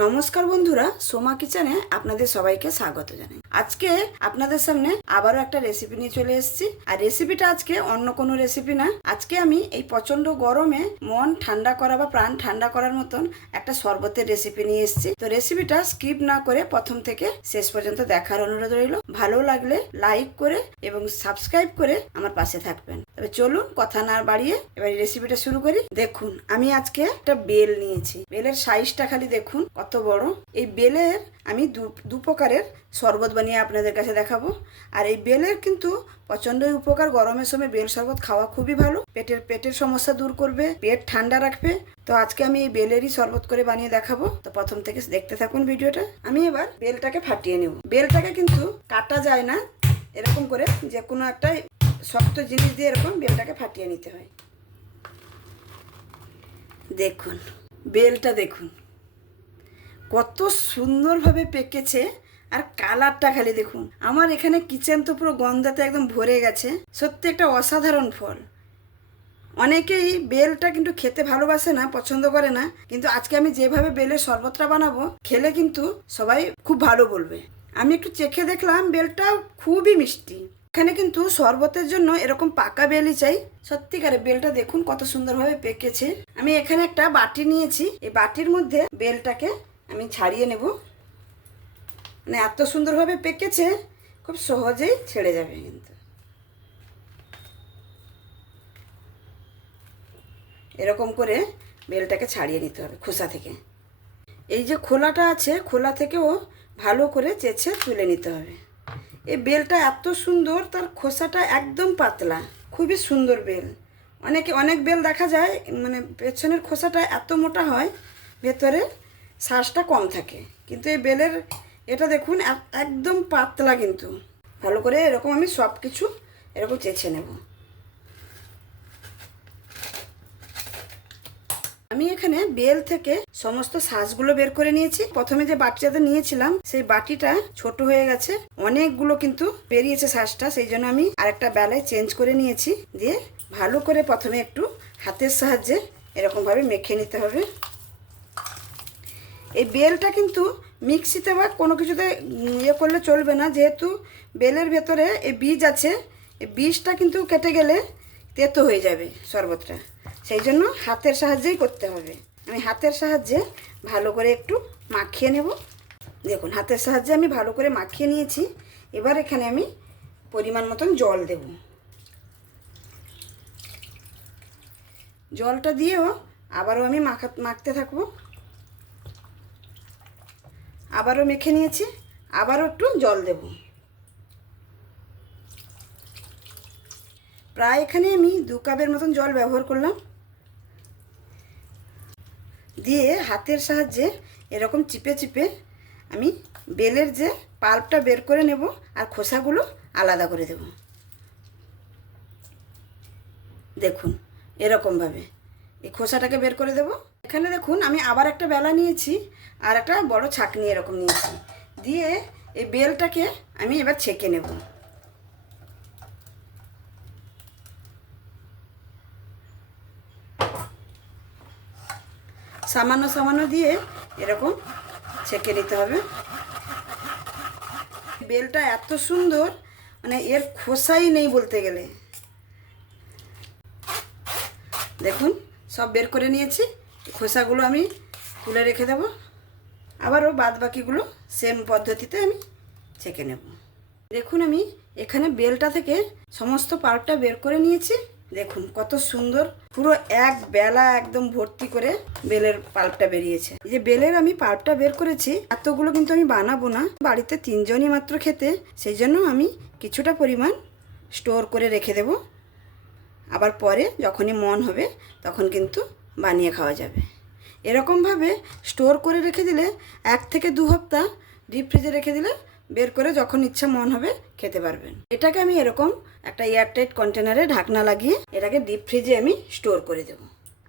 নমস্কার বন্ধুরা, সোমা কিচেনে আপনাদের সবাইকে স্বাগত জানাই। আজকে আপনাদের সামনে আবারও একটা রেসিপি নিয়ে চলে এসেছি। আর রেসিপিটা আজকে অন্য কোনো রেসিপি না, আজকে আমি এই প্রচন্ড গরমে মন ঠান্ডা করা বা প্রাণ ঠান্ডা করার মতন একটা শরবতের রেসিপি নিয়ে এসেছি। তো রেসিপিটা স্কিপ না করে প্রথম থেকে শেষ পর্যন্ত দেখার অনুরোধ রইল। ভালো লাগলে লাইক করে এবং সাবস্ক্রাইব করে আমার পাশে থাকবেন। তবে চলুন কথা না বাড়িয়ে এবার রেসিপিটা শুরু করি। দেখুন, আমি আজকে একটা বেল নিয়েছি। বেলের সাইজটা খালি দেখুন কত বড়। এই বেলের আমি দু প্রকারের শরবত বানিয়ে আপনাদের কাছে দেখাবো। আর এই বেলের কিন্তু প্রচন্ডই উপকার। গরমের সময় বেল শরবত খাওয়া খুবই ভালো, পেটের সমস্যা দূর করবে, পেট ঠান্ডা রাখবে। তো আজকে আমি এই বেলেরই শরবত করে বানিয়ে দেখাবো। তো প্রথম থেকে দেখতে থাকুন ভিডিওটা। আমি এবার বেলটাকে ফাটিয়ে নেব। বেলটাকে কিন্তু কাটা যায় না, এরকম করে যে কোনো একটা শক্ত জিনিস দিয়ে এরকম বেলটাকে ফাটিয়ে নিতে হয়। দেখুন বেলটা দেখুন কত সুন্দরভাবে পেকেছে। আর কালারটা খালি দেখুন। আমার এখানে কিচেন তো পুরো গন্ধতে একদম ভরে গেছে। সত্যি একটা অসাধারণ ফল। অনেকেই বেলটা কিন্তু খেতে ভালোবাসে না, পছন্দ করে না, কিন্তু আজকে আমি যেভাবে বেলের শরবতটা বানাবো খেলে কিন্তু সবাই খুব ভালো বলবে। আমি একটু চেখে দেখলাম, বেলটা খুবই মিষ্টি। এখানে কিন্তু শরবতের জন্য এরকম পাকা বেলই চাই। সত্যিকারে বেলটা দেখুন কত সুন্দরভাবে পেকেছে। আমি এখানে একটা বাটি নিয়েছি, এই বাটির মধ্যে বেলটাকে আমি ছাড়িয়ে নেব। মানে এত সুন্দরভাবে পেকেছে, খুব সহজেই ছেড়ে যাবে। কিন্তু এরকম করে বেলটাকে ছাড়িয়ে নিতে হবে খোসা থেকে। এই যে খোলাটা আছে, খোলা থেকেও ভালো করে চেঁচে তুলে নিতে হবে। এই বেলটা এত সুন্দর, তার খোসাটা একদম পাতলা, খুবই সুন্দর বেল। অনেক বেল দেখা যায় মানে পেছনের খোসাটা এত মোটা হয়, ভেতরে শ্বাসটা কম থাকে, কিন্তু এই বেলের এটা দেখুন একদম পাতলা। কিন্তু ভালো করে এরকম আমি সব কিছু এরকম চেঁচে নেব। আমি এখানে বেল থেকে সমস্ত শাঁসগুলো বের করে নিয়েছি। প্রথমে যে বাটিটাতে নিয়েছিলাম সেই বাটিটা ছোট হয়ে গেছে, অনেকগুলো কিন্তু বেরিয়েছে শাঁসটা, সেই জন্য আমি আরেকটা বেলায় চেঞ্জ করে নিয়েছি। দিয়ে ভালো করে প্রথমে একটু হাতের সাহায্যে এরকমভাবে মেখে নিতে হবে। এই বেলটা কিন্তু মিক্সিতে বা কোনো কিছুতে ইয়ে করলে চলবে না, যেহেতু বেলের ভেতরে এই বীজ আছে। এই বীজটা কিন্তু কেটে গেলে তেতো হয়ে যাবে শরবতটা, সেই জন্য হাতের সাহায্যেই করতে হবে। আমি হাতের সাহায্যে ভালো করে একটু মাখিয়ে নেব। দেখুন হাতের সাহায্যে আমি ভালো করে মাখিয়ে নিয়েছি। এবার এখানে আমি পরিমাণ মতন জল দেব। জলটা দিয়েও আবারও আমি মাখতে থাকবো। আবারও মেখে নিয়েছি, আবারও একটু জল দেব। প্রায় এখানে আমি 2 কাপের মতন জল ব্যবহার করলাম। দিয়ে হাতের সাহায্যে এরকম চিপে চিপে আমি বেলের যে পাল্পটা বের করে নেব আর খোসাগুলো আলাদা করে দেব। দেখুন এরকমভাবে এই খোসাটাকে বের করে দেব। এখানে দেখুন আমি আবার একটা বেলা নিয়েছি আর একটা বড় ছাঁকনি এরকম নিয়েছি। দিয়ে এই বেলটাকে আমি এবার ছেঁকে নেব। সামান্য সামান্য দিয়ে এরকম ছেঁকে নিতে হবে। বেলটা এত সুন্দর, মানে এর খোসাই নেই বলতে গেলে। দেখুন সব বের করে নিয়েছি, খোসাগুলো আমি তুলে রেখে দেব। আবারও বাদ বাকিগুলো সেম পদ্ধতিতে আমি ছেঁকে নেব। দেখুন আমি এখানে বেলটা থেকে সমস্ত পাল্পটা বের করে নিয়েছি। দেখুন কত সুন্দর, পুরো এক বেলা একদম ভর্তি করে বেলের পাল্পটা বেরিয়েছে। এই যে বেলের আমি পাল্পটা বের করেছি, এতগুলো কিন্তু আমি বানাবো না, বাড়িতে 3 জনই মাত্র খেতে, সেই জন্য আমি কিছুটা পরিমাণ স্টোর করে রেখে দেব। আবার পরে যখনই মন হবে তখন কিন্তু বানিয়ে খাওয়া যাবে। এরকমভাবে স্টোর করে রেখে দিলে 1 থেকে 2 সপ্তাহ ডিপ ফ্রিজে রেখে দিলে বের করে যখন ইচ্ছা মন হবে খেতে পারবেন। এটাকে আমি এরকম একটা এয়ারটাইট কন্টেনারে ঢাকনা লাগিয়ে এটাকে ডিপ ফ্রিজে আমি স্টোর করে দেব।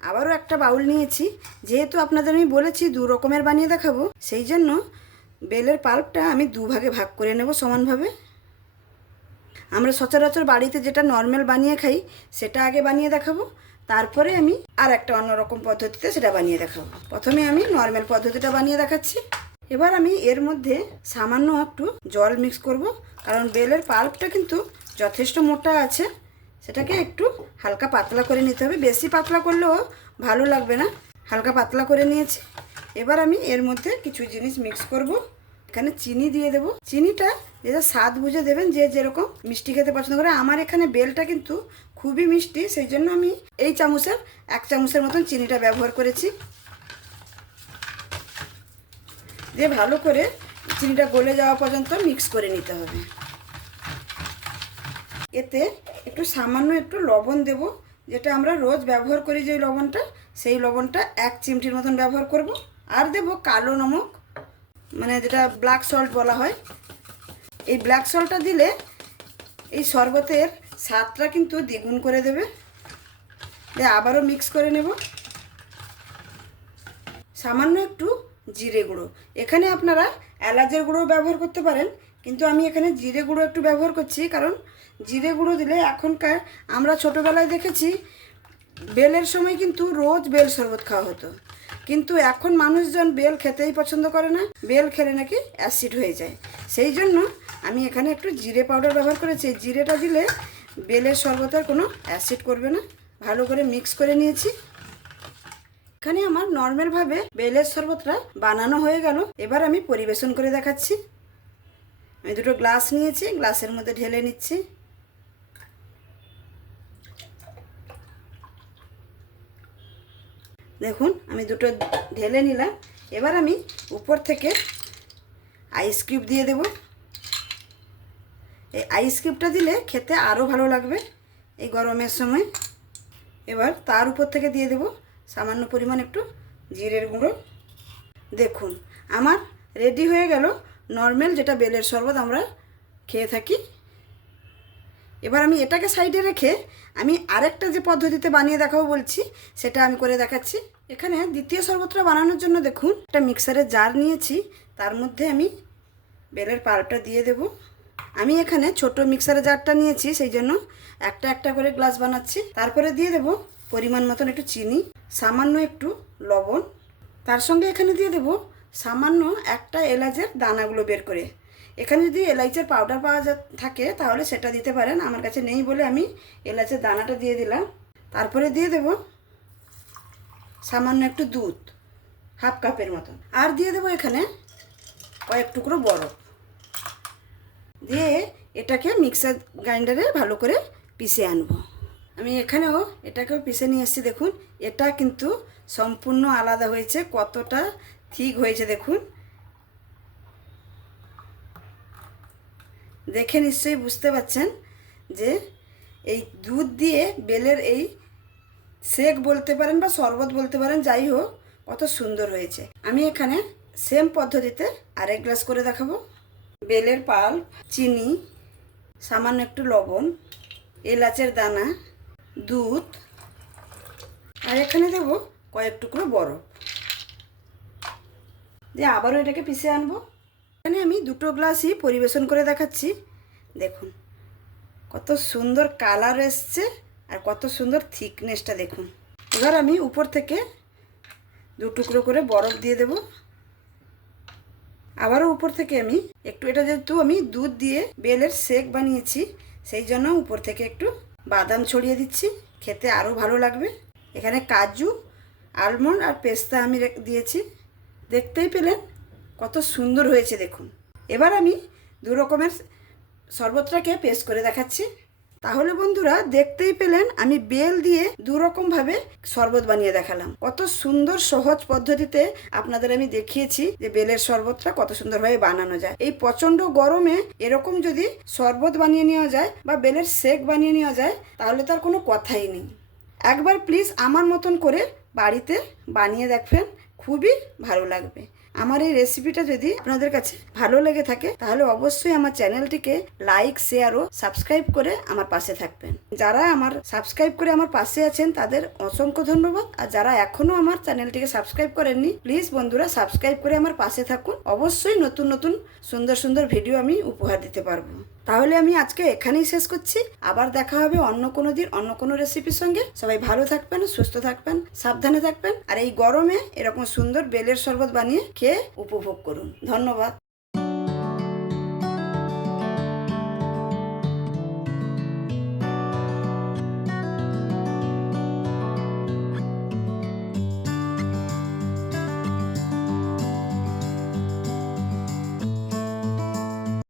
আবারও একটা বাউল নিয়েছি, যেহেতু আপনাদের আমি বলেছি 2 রকমের বানিয়ে দেখাবো, সেই জন্য বেলের পাল্পটা আমি 2 ভাগে ভাগ করে নেব সমানভাবে। আমরা সচরাচর বাড়িতে যেটা নর্মাল বানিয়ে খাই সেটা আগে বানিয়ে দেখাবো, তারপরে আমি আর একটা অন্যরকম পদ্ধতিতে সেটা বানিয়ে দেখাবো। প্রথমে আমি নর্মাল পদ্ধতিটা বানিয়ে দেখাচ্ছি। এবার আমি এর মধ্যে সামান্য একটু জল মিক্স করব, কারণ বেলের পাল্পটা কিন্তু যথেষ্ট মোটা আছে, সেটাকে একটু হালকা পাতলা করে নিতে হবে। বেশি পাতলা করলেও ভালো লাগবে না, হালকা পাতলা করে নিয়েছি। এবার আমি এর মধ্যে কিছু জিনিস মিক্স করব। এখানে চিনি দিয়ে দেবো। চিনিটা যেটা স্বাদ বুঝে দেবেন, যে যেরকম মিষ্টি খেতে পছন্দ করে। আমার এখানে বেলটা কিন্তু খুবই মিষ্টি, সেই জন্য আমি এই চামচের 1 চামচের মতন চিনিটা ব্যবহার করেছি। দিয়ে ভালো করে চিনিটা গলে যাওয়া পর্যন্ত মিক্স করে নিতে হবে। এতে একটু সামান্য একটু লবণ দেব, যেটা আমরা রোজ ব্যবহার করি যে লবণটা, সেই লবণটা 1 চিমটির মতন ব্যবহার করব। আর দেব কালো নমক, মানে যেটা ব্ল্যাক সল্ট বলা হয়। এই ব্ল্যাক সল্টটা দিলে এই শরবতের স্বাদটা কিন্তু দ্বিগুণ করে দেবে। দিয়ে আবারও মিক্স করে নেব। সামান্য একটু জিরে গুঁড়ো, এখানে আপনারা এলাচের গুঁড়ো ব্যবহার করতে পারেন, কিন্তু আমি এখানে জিরে গুঁড়ো একটু ব্যবহার করছি। কারণ জিরে গুঁড়ো দিলে এখনকার আমরা ছোটোবেলায় দেখেছি বেলের সময় কিন্তু রোজ বেল শরবত খাওয়া হতো, কিন্তু এখন মানুষজন বেল খেতেই পছন্দ করে না। বেল খেলে নাকি অ্যাসিড হয়ে যায়, সেই জন্য আমি এখানে একটু জিরে পাউডার ব্যবহার করেছি। জিরেটা দিলে বেলের শরবতের কোনো অ্যাসিড করবে না। ভালো করে মিক্স করে নিয়েছি। এখানে আমার নর্মালভাবে বেলের শরবতটা বানানো হয়ে গেল। এবার আমি পরিবেশন করে দেখাচ্ছি। আমি দুটো গ্লাস নিয়েছি, গ্লাসের মধ্যে ঢেলে নিচ্ছি। দেখুন আমি দুটো ঢেলে নিলাম। এবার আমি উপর থেকে আইস কিউব দিয়ে দেব। এই আইস কিউবটা দিলে খেতে আরও ভালো লাগবে এই গরমের সময়। এবার তার উপর থেকে দিয়ে দেব সামান্য পরিমাণ একটু জিরের গুঁড়ো। দেখুন আমার রেডি হয়ে গেল নর্মাল যেটা বেলের শরবত আমরা খেয়ে থাকি। এবার আমি এটাকে সাইডে রেখে আমি আরেকটা যে পদ্ধতিতে বানিয়ে দেখাবো বলছি, সেটা আমি করে দেখাচ্ছি। এখানে দ্বিতীয় শরবতটা বানানোর জন্য দেখুন একটা মিক্সারের জার নিয়েছি, তার মধ্যে আমি বেলের পাল্পটা দিয়ে দেব। আমি এখানে ছোট মিক্সারের জারটা নিয়েছি, সেই জন্য একটা একটা করে গ্লাস বানাচ্ছি। তারপরে দিয়ে দেব পরিমাণ মতন একটু চিনি, সামান্য একটু লবণ, তার সঙ্গে এখানে দিয়ে দেব সামান্য একটা এলাচের দানাগুলো বের করে। এখানে যদি এলাচের পাউডার পাওয়া থাকে তাহলে সেটা দিতে পারেন, আমার কাছে নেই বলে আমি এলাচের দানাটা দিয়ে দিলাম। তারপরে দিয়ে দেব সামান্য একটু দুধ, 1/2 কাপের মতন। আর দিয়ে দেব এখানে কয়েক টুকরো বরফ। দিয়ে এটাকে মিক্সার গ্রাইন্ডারে ভালো করে পিষে আনবো। আমি এখানেও এটাকেও পিষে নিয়ে এসেছি। দেখুন এটা কিন্তু সম্পূর্ণ আলাদা হয়েছে, কতটা ঠিক হয়েছে দেখুন। দেখে নিশ্চয়ই বুঝতে পারছেন যে এই দুধ দিয়ে বেলের এই শেক বলতে পারেন বা শরবত বলতে পারেন, যাই হোক কত সুন্দর হয়েছে। আমি এখানে সেম পদ্ধতিতে আরেক গ্লাস করে দেখাবো। বেলের পাল্প, চিনি, সামান্য একটু লবণ, এলাচের দানা, দুধ, আর এখানে দেব কয়েক টুকরো বরফ। দিয়ে আবারও এটাকে পিষে আনবো। এখানে আমি দুটো গ্লাসই পরিবেশন করে দেখাচ্ছি। দেখুন কত সুন্দর কালার এসছে আর কত সুন্দর থিকনেসটা দেখুন। এবার আমি উপর থেকে 2 টুকরো করে বরফ দিয়ে দেব। আবারও উপর থেকে আমি একটু, এটা যেহেতু আমি দুধ দিয়ে বেলের শেক বানিয়েছি সেই জন্য উপর থেকে একটু বাদাম ছড়িয়ে দিচ্ছি, খেতে আরও ভালো লাগবে। এখানে কাজু, আলমন্ড আর পেস্তা আমি দিয়েছি। দেখতেই পেলেন কত সুন্দর হয়েছে দেখুন। এবার আমি 2 রকমের শরবতটাকে পেস্ট করে দেখাচ্ছি। তাহলে বন্ধুরা দেখতেই পেলেন আমি বেল দিয়ে 2 রকমভাবে শরবত বানিয়ে দেখালাম। কত সুন্দর সহজ পদ্ধতিতে আপনাদের আমি দেখিয়েছি যে বেলের শরবতটা কত সুন্দরভাবে বানানো যায়। এই প্রচণ্ড গরমে এরকম যদি শরবত বানিয়ে নেওয়া যায় বা বেলের শেক বানিয়ে নেওয়া যায় তাহলে তার কোনো কথাই নেই। একবার প্লিজ আমার মতন করে বাড়িতে বানিয়ে দেখবেন, খুবই ভালো লাগবে। আমার এই রেসিপিটা যদি আপনাদের কাছে ভালো লেগে থাকে তাহলে অবশ্যই আমার চ্যানেলটিকে লাইক, শেয়ার ও সাবস্ক্রাইব করে আমার পাশে থাকবেন। যারা আমার সাবস্ক্রাইব করে আমার পাশে আছেন তাদের অসংখ্য ধন্যবাদ। আর যারা এখনো আমার চ্যানেলটিকে সাবস্ক্রাইব করেননি প্লিজ বন্ধুরা সাবস্ক্রাইব করে আমার পাশে থাকুন। অবশ্যই নতুন নতুন সুন্দর সুন্দর ভিডিও আমি উপহার দিতে পারবো। তাহলে আমি আজকে এখানেই শেষ করছি। আবার দেখা হবে অন্য কোনো দিন অন্য কোনো রেসিপির সঙ্গে। সবাই ভালো থাকবেন, সুস্থ থাকবেন, সাবধানে থাকবেন, আর এই গরমে এরকম সুন্দর বেলের শরবত বানিয়ে খেয়ে উপভোগ করুন। ধন্যবাদ।